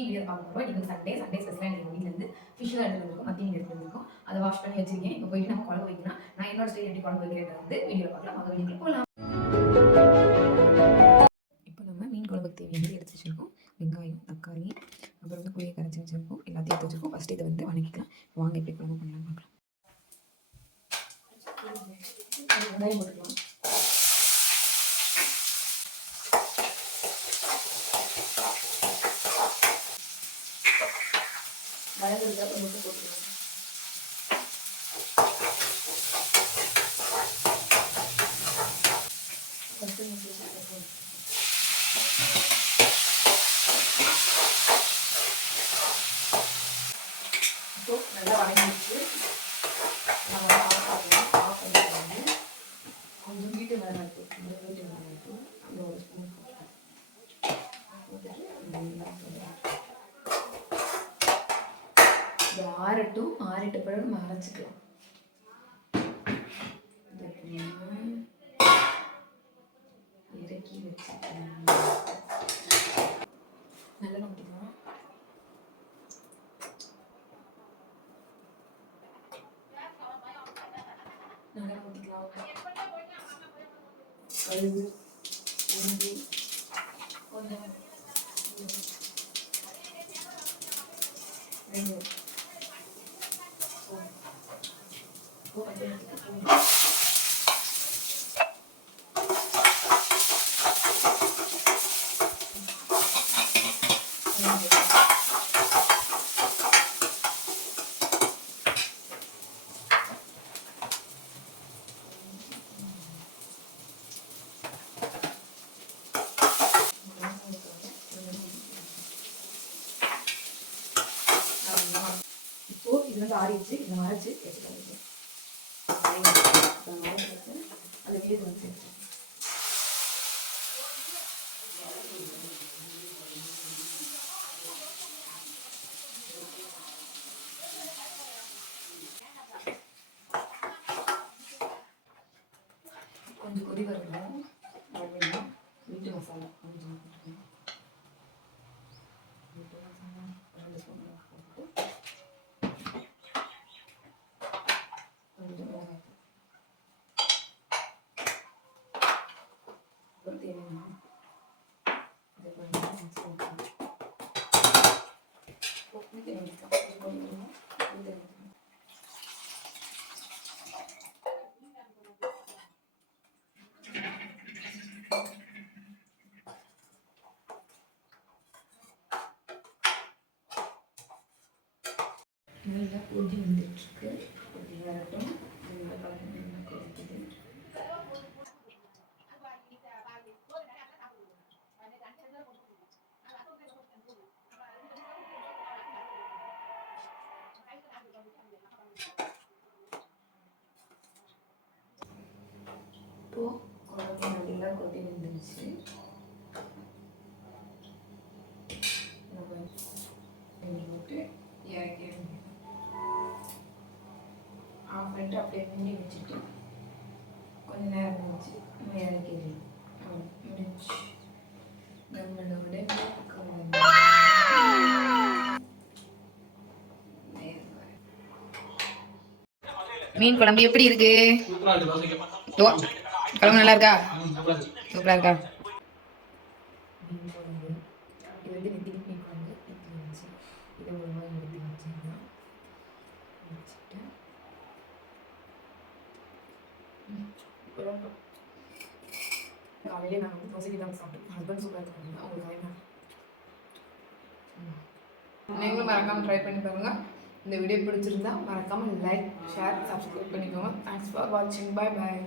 Cooking video பார்க்க போகிறோம். இன்றைக்கி சண்டே ஸ்பெஷலாக எங்கள் வீட்டிலேருந்து ஃபிஷ் தான் எடுத்துருக்கோம், மத்தி மீன் எடுத்துருக்கோம். அதை வாஷ் பண்ணி வச்சிருக்கேன். இப்போ போயிட்டு நம்ம குழம்பு வைக்கலாம். நான் என்னோட ஸ்டைல் எப்படி குழம்பு வைக்கிறேன் வந்து வீடியோ பார்க்கலாம். அவங்க வீடியோக்கு போகலாம். இப்போ நம்ம மீன் குழம்புக்கு தேவையானது எடுத்து வச்சுருக்கோம். வெங்காயம், தக்காளி, அப்புறம் வந்து புளியை கரைச்சி வச்சுருக்கோம். எல்லாத்தையும் எடுத்து வச்சுருக்கோம். ஃபஸ்ட்டு இதை வந்து வணக்கிக்கலாம். வாங்க எப்படி குழம்பு பண்ணலாம் பார்க்கலாம். வெங்காயம் போட்டுக்கலாம். வளர்ந்துருந்தா முட்டை போட்டுக்கலாம். இப்போ நல்லா வதங்கிடுச்சு. நம்ம ஆஃப் பண்ணிட்டு கொஞ்சம் வீட்டு மிளகாய்த்தூள் அந்த ஒரு ஸ்பூன் போட்டுட்டு இது ஆறிட்ட பிறகு நம்ம அரைச்சிக்கலாம். இறக்கி வச்சுக்கலாம். நல்லா ஊற்றிக்கலாம். நல்லா ஊற்றிக்கலாம். கழுகு, உண்டு, கொஞ்சம் ரெண்டு இப்போ இது வந்து ஆறிடுச்சு. இதை அரைச்சி வச்சுக்கலாம். அந்த வீடு வந்து கொஞ்சம் கொதி வரணும். வீட்டு மசாலா கொஞ்சம் போட்டுக்கணும். வீட்டு மசாலா 2 ஸ்பூன் போட்டு கொஞ்சம் மிளகாய் தேவையான இதை கொஞ்சம் நல்லா கொதி வந்துட்டுருக்கு. கொதி வரட்டும். கொதிக்குது. இப்போ குழம்பு நல்லா கொதி வந்துருச்சு. போட்டு இறக்கி ஆஃப் பண்ணிட்டு அப்படியே மூடி வச்சுட்டு கொஞ்சம் நேரம் வச்சு நம்ம இறக்கிடலாம். முடிஞ்சு நம்மளோட மீன் குழம்பு எப்படி இருக்கு? குழம்பு நல்லா இருக்கா? சூப்பரா இருக்கா? மீன் குழம்பு இது வந்து நெத்திலி மீன் குழம்பு எடுத்து வச்சு இதை ஒரு மாதிரி எடுத்து வச்சுக்கலாம். வச்சுட்டு காலையிலே நான் வந்து தோசைக்கு தான் சாப்பிட்டேன். ஹஸ்பண்ட் சூப்பராக இருக்காங்க. அவங்களுக்கு வேணும். நீங்களும் மறக்காமல் ட்ரை பண்ணி பாருங்கள். இந்த வீடியோ பிடிச்சிருந்தா மறக்காமல் லைக், ஷேர், சப்ஸ்கிரைப் பண்ணிக்கோங்க. தேங்க்ஸ் ஃபார் வாட்சிங். பாய் பாய்.